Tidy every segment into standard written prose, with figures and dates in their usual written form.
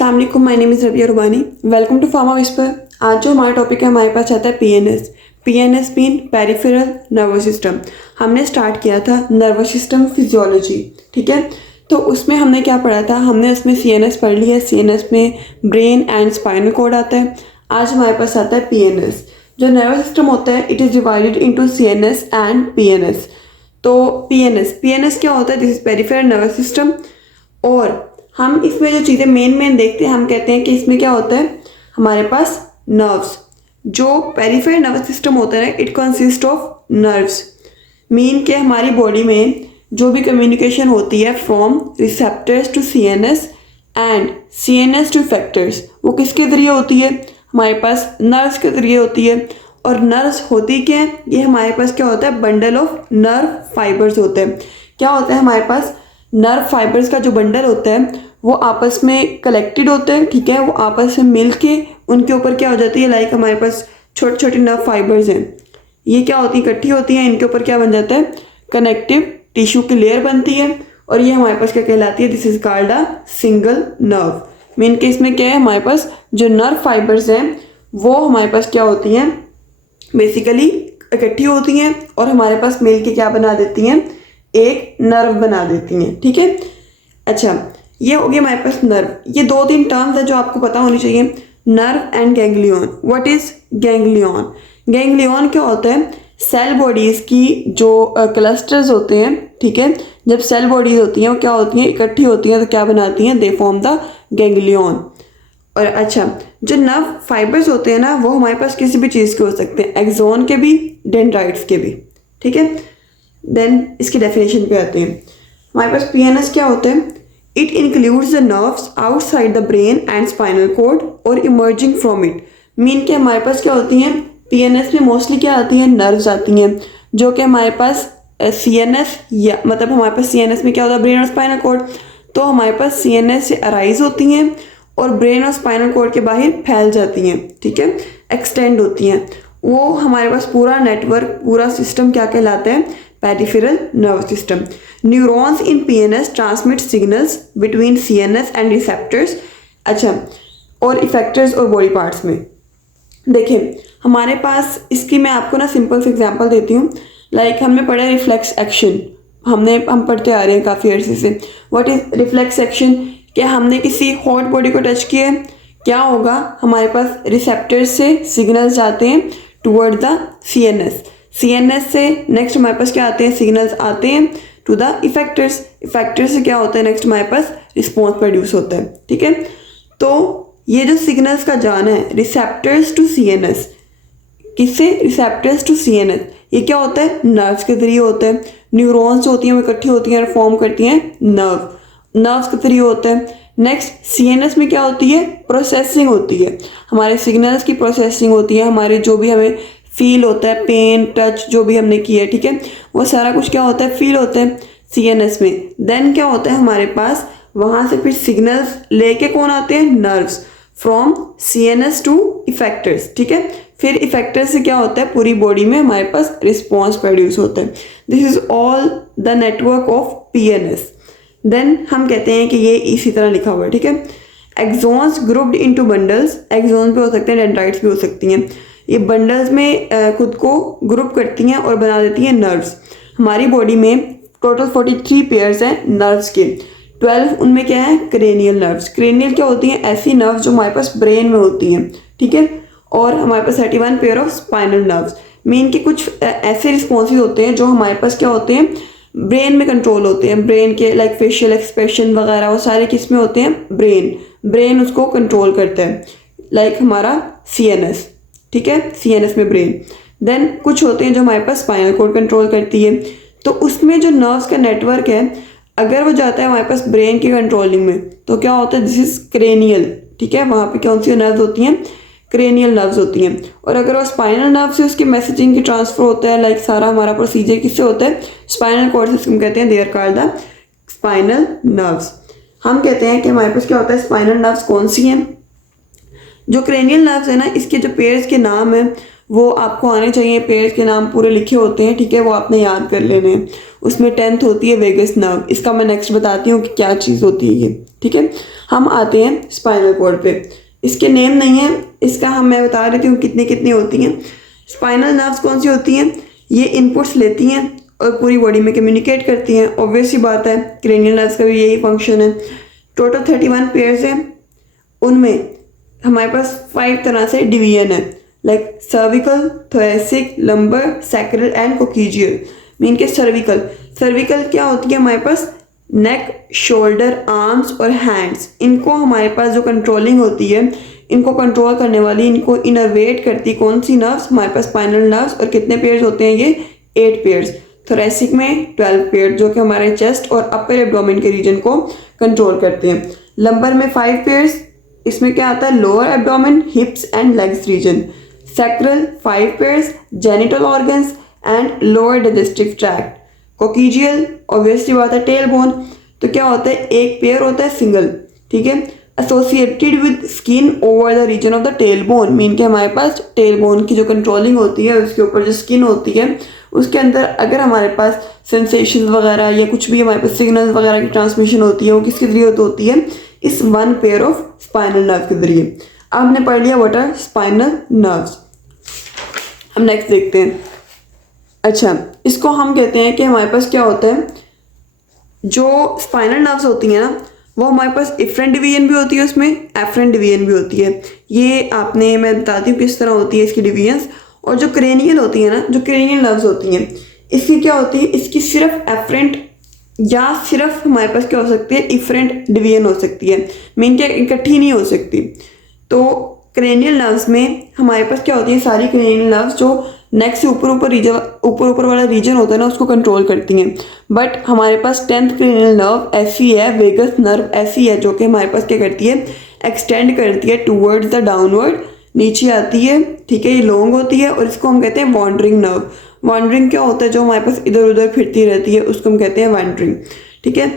अस्सलाम वालेकुम, my name is Rabia Rubani. Welcome to pharma whisper. आज जो हमारा टॉपिक है हमारे पास आता है PNS. PNS mean peripheral nervous system. हमने स्टार्ट किया था नर्वस सिस्टम फिजियोलॉजी, ठीक है। तो उसमें हमने क्या पढ़ा था, हमने उसमें सीएनएस पढ़ लिया है। सीएनएस में ब्रेन एंड स्पाइनल कॉर्ड आता है। आज हमारे पास आता है पीएनएस। जो नर्वस सिस्टम होता है it is divided into CNS and PNS. तो पीएनएस क्या होता है, this is peripheral nervous system. और हम इसमें जो चीज़ें मेन देखते हैं, हम कहते हैं कि इसमें क्या होता है, हमारे पास नर्व्स। जो पेरिफेरल नर्वस सिस्टम होता है it consist of nerves. Mean के हमारी बॉडी में जो भी कम्युनिकेशन होती है from receptors to CNS and CNS to effectors, वो किसके ज़रिए होती है, हमारे पास नर्व्स के ज़रिए होती है। और नर्व्स होती क्या है, ये हमारे पास क्या होता है, बंडल ऑफ नर्व फाइबर्स होते हैं। क्या होता है हमारे पास, नर्व फाइबर्स का जो बंडल होता है वो आपस में कलेक्टेड होते हैं, ठीक है। वो आपस में मिल के उनके ऊपर क्या हो जाती है, लाइक हमारे पास छोटे छोटे नर्व फाइबर्स हैं, ये क्या होती है, इकट्ठी होती हैं। इनके ऊपर क्या बन जाता है, कनेक्टिव टिश्यू की लेयर बनती है। और ये हमारे पास क्या कहलाती है, this is called a single nerve. Main case में क्या है, हमारे पास जो नर्व फाइबर्स हैं वो हमारे पास क्या होती हैं, बेसिकली इकट्ठी होती हैं और हमारे पास मिल के क्या बना देती हैं, एक नर्व बना देती हैं, ठीक है। अच्छा, ये हो गया हमारे पास नर्व। ये दो तीन टर्म्स है जो आपको पता होनी चाहिए, nerve and ganglion. What is ganglion? Ganglion क्या होता है, सेल बॉडीज की जो क्लस्टर्स होते हैं, ठीक है। जब सेल बॉडीज होती हैं वो क्या होती हैं, इकट्ठी होती हैं तो क्या बनाती हैं, दे फॉर्म द गैंग्लियन। और अच्छा, जो नर्व फाइबर्स होते हैं ना वो हमारे पास किसी भी चीज़ के हो सकते हैं, एक्सोन के भी, डेंड्राइट्स के भी, ठीक है। देन इसकी डेफिनेशन पे आते हैं। हमारे पास पीएनएस क्या होता है, it includes the nerves outside the brain and spinal cord और इमर्जिंग फ्रॉम इट। मीन के हमारे पास क्या होती हैं, पीएनएस में मोस्टली क्या आती हैं, नर्व्स आती हैं, जो कि हमारे पास सीएनएस या मतलब हमारे पास सीएनएस में क्या होता है, ब्रेन और स्पाइनल कॉर्ड। तो हमारे पास सीएनएस से अराइज होती हैं और ब्रेन और स्पाइनल कॉर्ड के बाहर फैल जाती हैं, ठीक है, एक्सटेंड होती हैं। वो हमारे पास पूरा नेटवर्क, पूरा सिस्टम क्या कहलाता है, peripheral nervous system. Neurons in PNS transmit signals between CNS and receptors. अच्छा, और इफेक्टर्स और बॉडी पार्ट्स में देखिए हमारे पास, इसकी मैं आपको ना सिंपल से एग्जांपल देती हूँ। लाइक हमने पढ़ा रिफ्लेक्स एक्शन, हम पढ़ते आ रहे हैं काफ़ी अर्से से। What is reflex action? क्या हमने किसी हॉट बॉडी को टच किया है, क्या होगा, हमारे पास रिसेप्टर्स से सिग्नल्स जाते हैं टुवर्ड द सीएनएस। सीएनएस से नेक्स्ट हमारे पास क्या आते हैं, सिग्नल्स आते हैं टू द इफेक्टर्स। इफेक्टर्स से क्या होता है, नेक्स्ट हमारे पास रिस्पॉन्स प्रोड्यूस होता है, ठीक है। तो ये जो सिग्नल्स का जाना है रिसेप्टर्स टू सीएनएस, किससे, रिसेप्टर्स टू सीएनएस, ये क्या होता है, नर्व्स के जरिए होता है। न्यूरॉन्स होती हैं वो इकट्ठी होती हैं और फॉर्म करती हैं नर्व्स के जरिए होता है। नेक्स्ट सीएनएस में क्या होती है, प्रोसेसिंग होती है, हमारे सिग्नल्स की प्रोसेसिंग होती है, हमारे जो भी हमें फील होता है, पेन, टच जो भी हमने किया है, ठीक है, वो सारा कुछ क्या होता है, फील होता है सीएनएस में। देन क्या होता है हमारे पास, वहाँ से फिर सिग्नल्स लेके कौन आते हैं, nerves, from CNS to effectors, ठीक है। फिर इफेक्टर्स से क्या होता है, पूरी बॉडी में हमारे पास रिस्पॉन्स प्रोड्यूस होता है। This is all the network of PNS. Then हम कहते हैं कि ये इसी तरह लिखा हुआ है, ठीक है। Axons grouped into bundles, axon भी हो सकते हैं, डेंड्राइट्स भी हो सकती हैं। ये बंडल्स में खुद को ग्रुप करती हैं और बना देती हैं नर्व्स। हमारी बॉडी में टोटल 43 पेयर्स हैं नर्व्स के। 12 उनमें क्या है, क्रेनियल नर्व्स। क्रेनियल क्या होती हैं, ऐसी नर्व्स जो हमारे पास ब्रेन में होती हैं, ठीक है। और हमारे पास 31 pair of spinal nerves. Mean के कुछ ऐसे रिस्पॉन्सेज होते हैं जो हमारे पास क्या होते हैं, ब्रेन में कंट्रोल होते हैं। ब्रेन के लाइक फेशियल एक्सप्रेशन वगैरह वो सारे किस में होते हैं, ब्रेन उसको कंट्रोल करता है, लाइक हमारा सीएनएस, ठीक है, सीएनएस में ब्रेन। देन कुछ होते हैं जो हमारे पास स्पाइनल कॉर्ड कंट्रोल करती है। तो उसमें जो नर्व्स का नेटवर्क है, अगर वो जाता है हमारे पास ब्रेन की कंट्रोलिंग में तो क्या होता है, दिस इज क्रेनियल, ठीक है। वहाँ पे कौन सी नर्व्स होती हैं, क्रेनियल नर्व्स होती हैं। और अगर वो स्पाइनल नर्व से उसकी मैसेजिंग की ट्रांसफर होता है, लाइक सारा हमारा प्रोसीजर किससे होता है, स्पाइनल कॉर्ड से, हम कहते हैं they are called the spinal nerves. हम कहते हैं कि हमारे पास क्या होता है, स्पाइनल नर्व्स कौन सी हैं, जो क्रेनियल नर्व्स है ना, इसके जो पेयर्स के नाम है वो आपको आने चाहिए, पेयर्स के नाम पूरे लिखे होते हैं, ठीक है, वो आपने याद कर लेने हैं। उसमें 10th होती है वेगस नर्व, इसका मैं नेक्स्ट बताती हूँ कि क्या चीज़ होती है ये, ठीक है। हम आते हैं स्पाइनल कॉर्ड पे, इसके नेम नहीं है, इसका मैं बता देती हूँ कितनी कितनी होती हैं। स्पाइनल नर्व्स कौन सी होती हैं, ये इनपुट्स लेती हैं और पूरी बॉडी में कम्युनिकेट करती हैं। ऑब्वियस सी बात है, क्रेनियल नर्व्स का भी यही फंक्शन है। टोटल 31 पेयर्स हैं, उनमें हमारे पास 5 तरह से डिवीजन है, like cervical, thoracic, lumbar, sacral and coccygeal. Mean के सर्विकल क्या होती है, हमारे पास नेक, शोल्डर, आर्म्स और हैंड्स, इनको हमारे पास जो कंट्रोलिंग होती है, इनको कंट्रोल करने वाली, इनको इनर्वेट करती कौन सी नर्व्स, हमारे पास स्पाइनल नर्व्स। और कितने पेयर्स होते हैं ये, 8 पेयर्स। थोरेसिक में 12 पेयर जो कि हमारे चेस्ट और अपर एब्डोमेन के रीजन को कंट्रोल करते हैं। लंबर में 5 पेयर्स, इसमें क्या आता है, lower abdomen, hips and legs region. Sacral 5 pairs, genital organs and lower digestive tract. Coccygeal obviously बात है, टेल बोन, तो क्या होता है, एक पेयर होता है सिंगल, ठीक है, associated with skin over the region of the tail bone. Mean के हमारे पास टेल बोन की जो कंट्रोलिंग होती है, उसके ऊपर जो स्किन होती है, उसके अंदर अगर हमारे पास सेंसेशन वगैरह या कुछ भी हमारे पास सिग्नल्स वगैरह की ट्रांसमिशन होती है, वो किसके जरिए होती है, इस 1 पेयर ऑफ स्पाइनल नर्व के जरिए। अब हमने पढ़ लिया व्हाट आर स्पाइनल नर्व्स। हम नेक्स्ट देखते हैं। अच्छा, इसको हम कहते हैं कि हमारे पास क्या होता है, जो स्पाइनल नर्व्स होती हैं ना, वो हमारे पास इफरेंट डिवीजन भी होती है, उसमें एफरेंट डिवीजन भी होती है। ये आपने, मैं बताती हूँ किस तरह होती है इसकी डिवीजन्स। और जो क्रेनियल होती है ना, जो क्रेनियल नर्व्स होती हैं, इसकी क्या होती है, इसकी सिर्फ एफरेंट या सिर्फ हमारे पास क्या हो सकती है, इफरेंट डिवीजन हो सकती है। मीन क्या इकट्ठी नहीं हो सकती। तो क्रेनियल नर्व्स में हमारे पास क्या होती है, सारी क्रेनियल नर्व्स जो नेक से ऊपर वाला रीजन होता है ना, उसको कंट्रोल करती हैं। बट हमारे पास 10th क्रेनियल नर्व ऐसी है, वेगस नर्व ऐसी है, जो कि हमारे पास क्या करती है, एक्सटेंड करती है टूवर्ड्स द डाउनवर्ड, नीचे आती है, ठीक है, ये लॉन्ग होती है और इसको हम कहते हैं वॉन्डरिंग नर्व। वॉन्डरिंग क्या होता है, जो हमारे पास इधर उधर फिरती रहती है, उसको हम कहते हैं वॉन्डरिंग, ठीक है।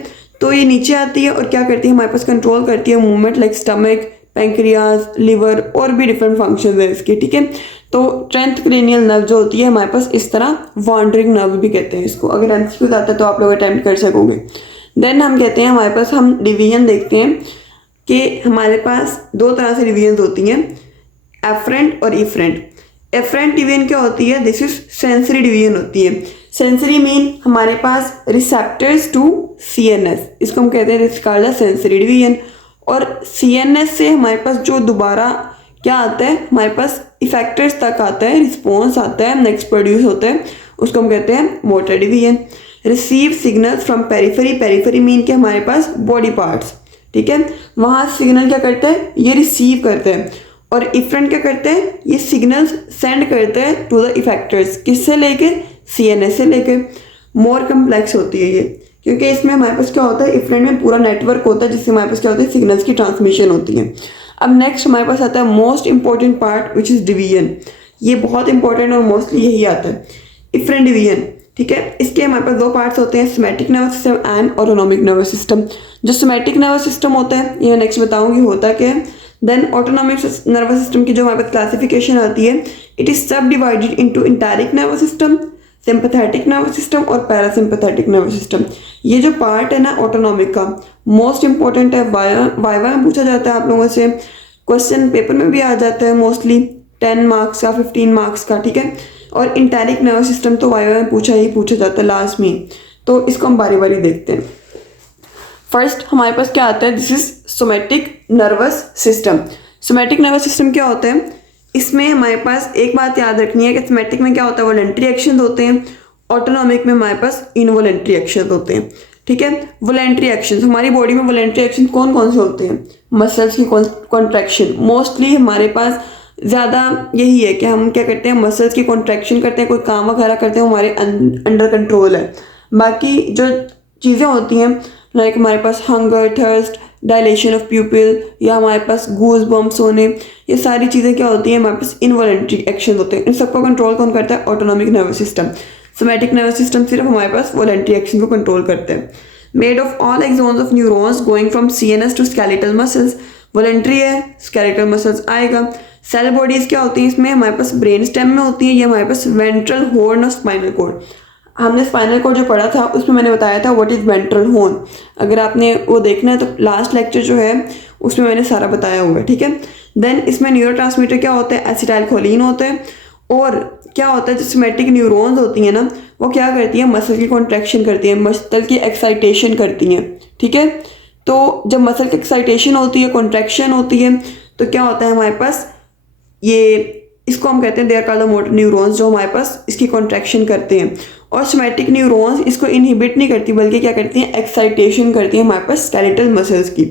तो ये नीचे आती है और क्या करती है, हमारे पास कंट्रोल करती है movement like stomach, pancreas, liver और भी डिफरेंट फंक्शन है इसके, ठीक है। तो 10th क्रेनियल नर्व जो होती है हमारे पास इस तरह वॉन्डरिंग नर्व भी कहते हैं इसको। अगर एमसीक्यू आता है तो आप लोग अटेम्प्ट कर सकोगे। देन हम कहते हैं, हमारे पास हम डिवीजन देखते हैं कि हमारे पास 2 तरह से डिवीजन होती हैं, एफरेंट और इफरेंट। एफरेंट डिवीजन क्या होती है, दिस इज सेंसरी डिवीजन होती है। सेंसरी मीन हमारे पास रिसेप्टर्स टू सीएनएस, इसको हम कहते हैं कॉल्ड सेंसरी डिवीजन। और सीएनएस से हमारे पास जो दोबारा क्या आता है, हमारे पास इफेक्टर्स तक आता है, रिस्पॉन्स आता है, नेक्स्ट प्रोड्यूस होता है, उसको हम कहते हैं motor division. Receive signals from periphery, periphery mean के हमारे पास बॉडी पार्ट्स, ठीक है, वहाँ सिग्नल क्या करते हैं, ये रिसीव करते हैं। और इफरेंट क्या करते हैं, ये सिग्नल्स सेंड करते हैं टू द इफेक्टर्स, किससे लेके, सीएनएस से लेके। मोर कम्प्लेक्स होती है ये, क्योंकि इसमें हमारे पास क्या होता है, इफरेंट में पूरा नेटवर्क होता है, जिससे हमारे पास क्या होता है, सिग्नल्स की ट्रांसमिशन होती है। अब नेक्स्ट हमारे पास आता है most important part which is division. ये बहुत इंपॉर्टेंट और मोस्टली यही आता है, इफरेंट डिवीजन, ठीक है। इसके हमारे पास 2 पार्ट्स होते हैं, somatic nervous system and autonomic nervous system. जो सोमैटिक नर्वस सिस्टम होता है, ये नेक्स्ट बताऊंगी होता क्या है। देन ऑटोनॉमिक नर्वस सिस्टम की जो हमारे पास क्लासिफिकेशन आती है, it is subdivided into enteric nervous system, sympathetic nervous system और पैरासिम्पैथेटिक नर्वस सिस्टम। ये जो पार्ट है ना ऑटोनॉमिक का, मोस्ट इंपॉर्टेंट है, वाइवा में पूछा जाता है आप लोगों से, क्वेश्चन पेपर में भी आ जाता है मोस्टली 10 मार्क्स का, 15 मार्क्स का, ठीक है। और इंटैरिक नर्वस सिस्टम तो वाइवा में पूछा जाता है लास्ट में, तो इसको हम बारी बारी देखते हैं। फर्स्ट हमारे पास क्या आता है, this is somatic nervous system. Somatic nervous system क्या होता है, इसमें हमारे पास एक बात याद रखनी है कि सोमैटिक में क्या होता है, वॉलंटरी एक्शन होते हैं, ऑटोनॉमिक में हमारे पास इनवॉलंटरी एक्शन होते हैं, ठीक है। वॉलंटरी एक्शन, हमारी बॉडी में वॉलंटरी एक्शन कौन कौन से होते हैं, मसल्स की कॉन्ट्रैक्शन, मोस्टली हमारे पास ज़्यादा यही है कि हम क्या करते हैं, मसल्स की कॉन्ट्रैक्शन करते हैं, कोई काम वगैरह करते हैं, हमारे अंडर कंट्रोल है। बाकी जो चीज़ें होती हैं लाइक हमारे पास hunger, thirst, dilation of pupil या हमारे पास गूज बम्प्स होने, ये सारी चीज़ें क्या होती हैं, हमारे पास इनवॉलंटरी एक्शन होते हैं। इन सबको कंट्रोल कौन करता है, autonomic nervous system. Somatic nervous system सिर्फ हमारे पास वॉलंटरी एक्शन को कंट्रोल करते हैं। Made of all axons of neurons going from CNS to skeletal muscles, voluntary है, स्केलेटल मसल्स आएगा। सेल बॉडीज क्या होती है इसमें, हमारे पास ब्रेन स्टेम में होती है, ये हमारे पास वेंट्रल हॉर्न और स्पाइनल कॉर्ड। हमने स्पाइनल कॉर्ड जो पढ़ा था उसमें मैंने बताया था व्हाट इज वेंट्रल हॉर्न, अगर आपने वो देखना है तो लास्ट लेक्चर जो है उसमें मैंने सारा बताया हुआ है, ठीक है। देन इसमें न्यूरोट्रांसमीटर क्या होते हैं, एसिटाइलकोलिन होते हैं। और क्या होता है, जो सोमैटिक न्यूरॉन्स होती हैं ना, वो क्या करती हैं, मसल की कॉन्ट्रैक्शन करती हैं, मसल की एक्साइटेशन करती हैं, ठीक है। तो जब मसल की एक्साइटेशन होती है, कॉन्ट्रैक्शन होती है, तो क्या होता है हमारे पास, ये इसको हम कहते हैं they are called the motor neurons, जो हमारे पास इसकी कॉन्ट्रैक्शन करते हैं। और सोमैटिक न्यूरॉन्स इसको इनहिबिट नहीं करती, बल्कि क्या करती हैं, एक्साइटेशन करती है हमारे पास स्केलेटल मसल्स की।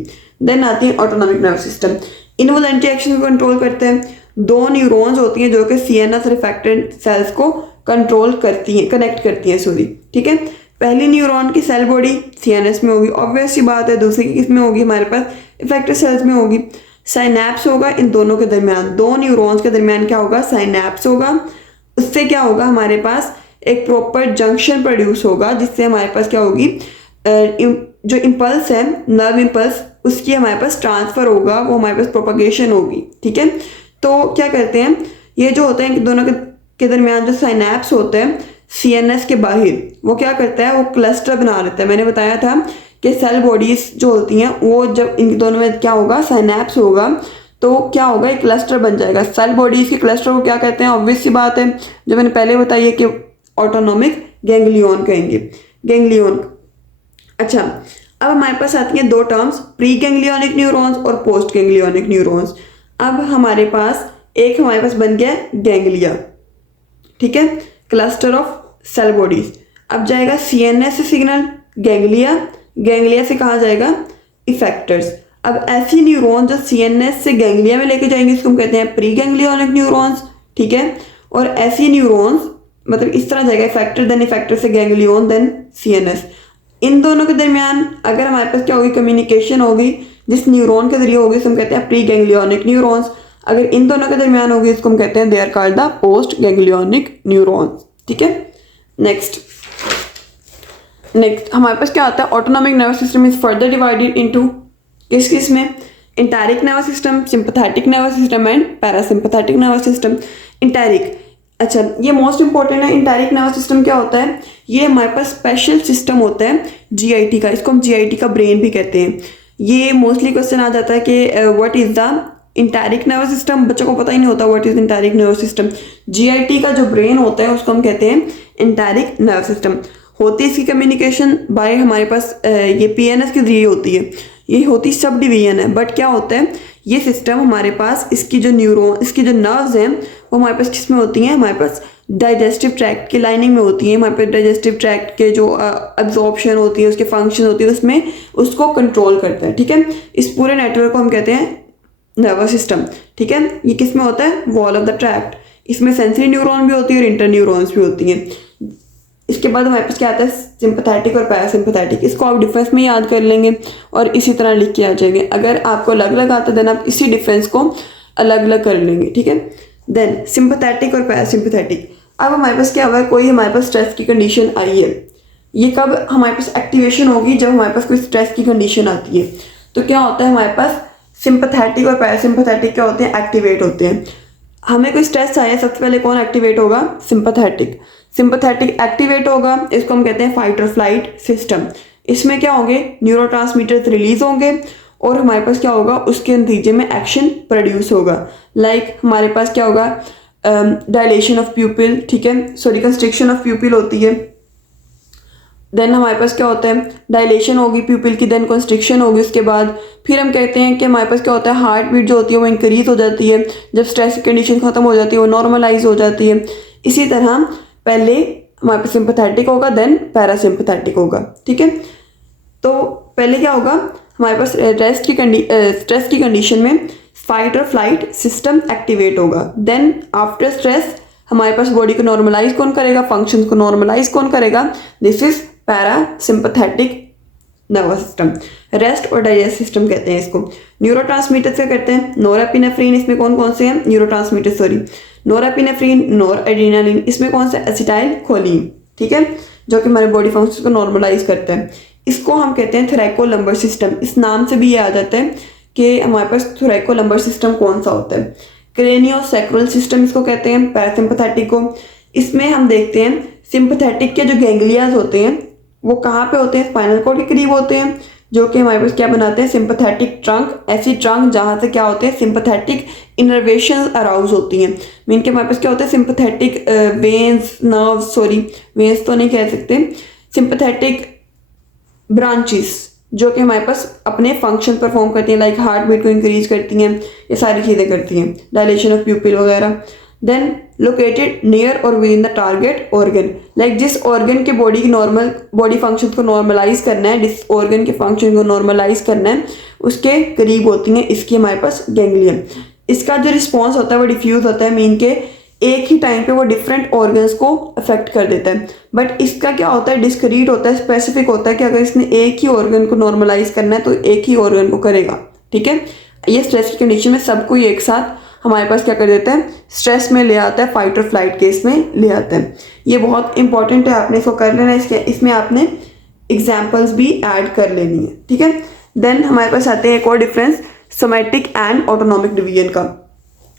देन आती है autonomic nervous system, involuntary action को कंट्रोल करते हैं। दो न्यूरॉन्स होती हैं जो कि सीएनएस रिफ्लेक्टेड सेल्स को कंट्रोल करती हैं, कनेक्ट करती हैं, सॉरी, ठीक है। पहली न्यूरॉन की सेल बॉडी सीएनएस में होगी, ऑब्वियस सी बात है। दूसरी की किसमें होगी, हमारे पास इफेक्टेड सेल्स में होगी। साइनैप्स होगा इन दोनों के दरमियान, दो न्यूरॉन्स के दरमियान क्या होगा, साइनैप्स होगा। उससे क्या होगा, हमारे पास एक प्रॉपर जंक्शन प्रोड्यूस होगा, जिससे हमारे पास क्या होगी, जो इम्पल्स है, नर्व इम्पल्स, उसकी हमारे पास ट्रांसफर होगा, वो हमारे पास प्रोपगेशन होगी, ठीक है। तो क्या करते हैं, ये जो होते हैं दोनों के दरमियान जो साइनैप्स होते हैं सीएनएस के बाहर, वो क्या करता है, वो क्लस्टर बना लेता है। मैंने बताया था कि सेल बॉडीज जो होती हैं वो जब इन दोनों में क्या होगा, साइनैप्स होगा, तो क्या होगा, एक क्लस्टर बन जाएगा। सेल बॉडीज के क्लस्टर को क्या कहते हैं, ऑब्वियस सी बात है, जो मैंने पहले बताई है कि ऑटोनॉमिक गैंग्लियन कहेंगे, गैंग्लियन। अच्छा, अब हमारे पास आती हैं दो टर्म्स, प्री गैंग्लियोनिक न्यूरॉन्स और पोस्ट गैंग्लियोनिक न्यूरॉन्स। अब हमारे पास हमारे पास बन गया गैंग्लिया, ठीक है, क्लस्टर ऑफ सेल बॉडीज। अब जाएगा सीएनएस से सिग्नल गैंग्लिया, गैंग्लिया से कहा जाएगा इफेक्टर्स। अब ऐसी न्यूरॉन जो सीएनएस से गैंग्लिया में लेके जाएंगे इसको हम कहते हैं प्री गैंग्लियोनिक न्यूरॉन्स, ठीक है। और ऐसी न्यूरॉन्स मतलब इस तरह जाएगा, इफेक्टर देन इफेक्टर से गैंग्लियन देन सीएनएस। इन दोनों के दरमियान अगर हमारे पास क्या होगी, कम्युनिकेशन होगी, जिस न्यूरॉन के जरिए होगी उसको हम कहते हैं प्री गैंग्लियोनिक न्यूरॉन्स। अगर इन दोनों के दरमियान होगी इसको हम कहते हैं they are called the post ganglionic neurons, ठीक है। नेक्स्ट हमारे पास क्या आता है, autonomic nervous system is further divided into किस में, enteric nervous system, sympathetic nervous system and parasympathetic nervous system. Enteric, अच्छा ये मोस्ट इंपॉर्टेंट है। इंटैरिक नर्वस सिस्टम क्या होता है, ये हमारे पास स्पेशल सिस्टम होता है जीआईटी का, इसको हम जीआईटी का ब्रेन भी कहते हैं। ये मोस्टली क्वेश्चन आ जाता है कि what is the enteric nervous system, बच्चों को पता ही नहीं होता what is enteric nervous system. GIT का जो ब्रेन होता है उसको हम कहते हैं इंटैरिक नर्वस सिस्टम। होती है इसकी कम्युनिकेशन बाय हमारे पास ये पीएनएस के जरिए होती है, ये होती सब डिवीजन है। बट क्या होता है, ये सिस्टम हमारे पास इसकी जो नर्व्स हैं वो हमारे पास किस में होती हैं, हमारे पास डाइजेस्टिव ट्रैक्ट की लाइनिंग में होती है। हमारे पास डाइजेस्टिव ट्रैक्ट के जो एब्जॉर्प्शन होती है, उसके फंक्शन होती है, उसमें उसको कंट्रोल करता है, ठीक है। इस पूरे नेटवर्क को हम कहते हैं नर्वस सिस्टम, ठीक है। ये किस में होता है, वॉल ऑफ द ट्रैक्ट। इसमें सेंसरी न्यूरॉन भी होती है और इंटर न्यूरॉन्स भी होती हैं। इसके बाद हमारे पास क्या आता है, सिंपैथेटिक और पैरासिम्पैथेटिक। इसको आप डिफरेंस में याद कर लेंगे और इसी तरह लिख के आ जाएंगे। अगर आपको अलग अलग आता है देन आप इसी डिफरेंस को अलग अलग कर लेंगे, ठीक है। देन सिंपैथेटिक और पैरासिम्पैथेटिक। अब हमारे पास क्या हुआ है, कोई हमारे पास स्ट्रेस की कंडीशन आई है, ये कब हमारे पास एक्टिवेशन होगी, जब हमारे पास कोई स्ट्रेस की कंडीशन आती है। तो क्या होता है, हमारे पास सिंपैथेटिक और पैरासिम्पैथेटिक क्या होते हैं, एक्टिवेट होते हैं। हमें कोई स्ट्रेस आया, सबसे पहले कौन एक्टिवेट होगा, सिंपैथेटिक। सिंपैथेटिक एक्टिवेट होगा, इसको हम कहते हैं फाइट और फ्लाइट सिस्टम। इसमें क्या होंगे, न्यूरोट्रांसमीटर्स रिलीज होंगे और हमारे पास क्या होगा, उसके नतीजे में एक्शन प्रोड्यूस होगा। लाइक हमारे पास क्या होगा, डायलेशन ऑफ प्यूपिल, ठीक है, सॉरी कंस्ट्रिक्शन ऑफ प्यूपिल होती है। देन हमारे पास क्या होता है, डायलेशन होगी प्यूपिल की, देन कंस्ट्रिक्शन होगी। उसके बाद फिर हम कहते हैं कि हमारे पास क्या होता है, हार्ट बीट जो होती है वो इंक्रीज हो जाती है। जब स्ट्रेस की कंडीशन खत्म हो जाती है वो नॉर्मलाइज हो जाती है। इसी तरह पहले हमारे पास सिंपैथेटिक होगा देन पैरासिम्पैथेटिक होगा, ठीक है। तो पहले क्या होगा, हमारे पास स्ट्रेस की कंडीशन में फाइट और फ्लाइट सिस्टम एक्टिवेट होगा। देन आफ्टर स्ट्रेस हमारे पास बॉडी को नॉर्मलाइज कौन करेगा, फंक्शन को नॉर्मलाइज कौन करेगा, this is parasympathetic nervous system. Rest और डाइजेस्ट सिस्टम कहते हैं इसको। न्यूरोट्रांसमीटर्स क्या करते हैं, नोरेपिनेफ्रिन, इसमें कौन कौन से हैं न्यूरोट्रांसमीटर्स, सॉरी नोरेपिनेफ्रिन, नोरएड्रेनालिन, इसमें कौन सा एसिटाइलकोलिन, ठीक है, जो कि हमारे बॉडी फंक्शन को नॉर्मलाइज करता है। इसको हम कहते हैं थोरैकोलम्बर सिस्टम। इस नाम से भी ये आ जाता है कि हमारे पास थोरैकोलम्बर सिस्टम कौन सा होता है। क्रेनियोसैक्रल सिस्टम इसको कहते हैं, पैरासिम्पथेटिक को। इसमें हम देखते हैं सिंपथेटिक के जो गैंग्लियाज होते हैं वो कहाँ पे होते हैं, स्पाइनल कॉर्ड के करीब होते हैं, जो कि हमारे पास क्या बनाते हैं, सिंपथेटिक ट्रंक, ऐसी ट्रंक जहाँ से क्या होते हैं, सिंपथेटिक इनर्वेशन अराउज होती हैं। मीन के हमारे पास क्या होता है, sympathetic veins, nerves, sorry veins तो नहीं कह सकते, सिंपथेटिक ब्रांचेस जो कि हमारे पास अपने फंक्शन परफॉर्म करती हैं, लाइक हार्ट बीट को इंक्रीज करती हैं, ये सारी चीज़ें करती हैं, डायलेशन ऑफ प्यूपिल वगैरह। देन लोकेटेड नियर और with in the target organ, like जिस ऑर्गन के बॉडी की नॉर्मल बॉडी फंक्शन को नॉर्मलाइज करना है, जिस ऑर्गन के फंक्शन को नॉर्मलाइज करना है उसके करीब होती हैं इसकी हमारे पास गैंग्लियन। इसका जो रिस्पॉन्स होता है वो डिफ्यूज होता है, मीन के एक ही टाइम पे वो डिफरेंट ऑर्गन्स को अफेक्ट कर देता है। बट इसका क्या होता है, डिस्क्रीट होता है, स्पेसिफिक होता है कि अगर इसने एक ही ऑर्गन को नॉर्मलाइज करना है तो एक ही ऑर्गन को करेगा। ठीक है, ये स्ट्रेस की कंडीशन में सबको एक साथ हमारे पास क्या कर देता है, स्ट्रेस में ले आता है, फाइट और फ्लाइट केस में ले आता है। ये बहुत इंपॉर्टेंट है, आपने इसको कर लेना है, इसमें आपने एग्जाम्पल्स भी ऐड कर लेनी है। ठीक है, देन हमारे पास आते हैं एक और difference somatic and autonomic division का।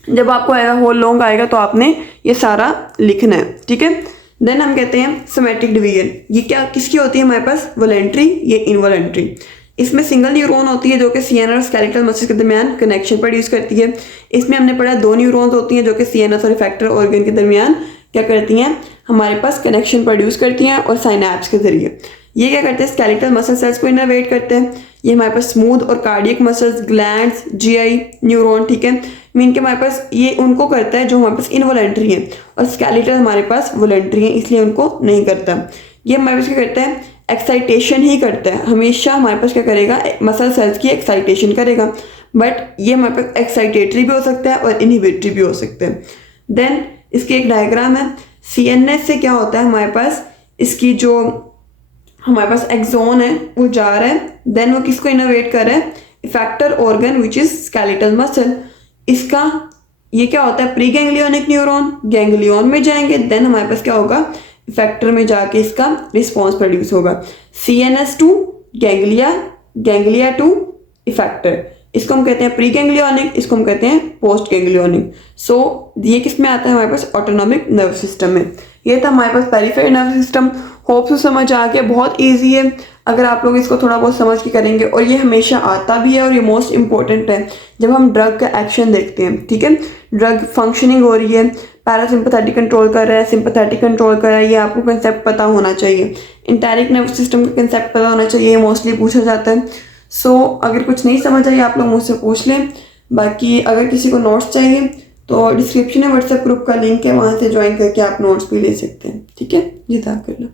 जब आपको आएगा होल लॉन्ग आएगा तो आपने ये सारा लिखना है। ठीक है, देन हम कहते हैं सोमैटिक डिवीजन, ये क्या किसकी होती है हमारे पास, वॉलेंट्री, ये इनवॉलेंट्री। इसमें सिंगल न्यूरॉन होती है जो कि सीएनएस और स्केलेटल मसल्स के दरमियान कनेक्शन प्रोड्यूस करती है। इसमें हमने पढ़ा दो न्यूरॉन्स होती हैं जो कि सीएनएस और इफेक्टर ऑर्गन के दरमियान क्या करती हैं, हमारे पास कनेक्शन प्रोड्यूस करती हैं और साइनैप्स के जरिए। ये क्या करते हैं, स्केलेटल मसल सेल्स को इनर्वेट करते हैं। ये हमारे पास स्मूथ और cardiac muscles, glands, GI neuron, ठीक है, मीन के हमारे पास ये उनको करता है जो हमारे पास इनवॉलेंट्री है, और स्केलेटल हमारे पास वॉलेंट्री है इसलिए उनको नहीं करता। ये हमारे पास क्या करता है, एक्साइटेशन ही करता है, हमेशा हमारे पास क्या करेगा, मसल सेल्स की एक्साइटेशन करेगा। बट ये हमारे पास एक्साइटेटरी भी हो सकता है और इनहिबिटरी भी हो सकता है। देन इसकी एक डायग्राम है, सीएनएस से क्या होता है हमारे पास, इसकी जो हमारे पास एक्सोन है वो जा रहा है, देन वो किसको इनर्वेट कर रहा है, effector organ which is skeletal muscle. इसका ये क्या होता है, प्री गैंग्लियोनिक न्यूरॉन गैंग्लियन में जाएंगे, देन हमारे पास क्या होगा, इफेक्टर में जाके इसका रिस्पॉन्स प्रोड्यूस होगा। CNS to ganglia, ganglia to effector, इसको हम कहते हैं प्री गैंग्लियोनिक, इसको हम कहते हैं पोस्ट गैंग्लियोनिक। सो ये किस में आता है हमारे पास, ऑटोनॉमिक नर्व सिस्टम में। ये था हमारे पास पेरिफेरल नर्व सिस्टम। होप से समझ आ गया, बहुत इजी है अगर आप लोग इसको थोड़ा बहुत समझ के करेंगे, और ये हमेशा आता भी है और ये मोस्ट इंपॉर्टेंट है जब हम ड्रग का एक्शन देखते हैं। ठीक है, ड्रग फंक्शनिंग हो रही है, पैरासिम्पथेटिक कंट्रोल कर रहा है, सिंपथेटिक कंट्रोल कर रहा है, ये आपको कंसेप्ट पता होना चाहिए। इंटेरिक नर्व सिस्टम का कंसेप्ट पता होना चाहिए, मोस्टली पूछा जाता है। सो अगर कुछ नहीं समझ आई आप लोग मुझसे पूछ लें। बाकी अगर किसी को नोट्स चाहिए तो डिस्क्रिप्शन में व्हाट्सएप ग्रुप का लिंक है, वहाँ से ज्वाइन करके आप नोट्स भी ले सकते हैं। ठीक है, जी, कर लो।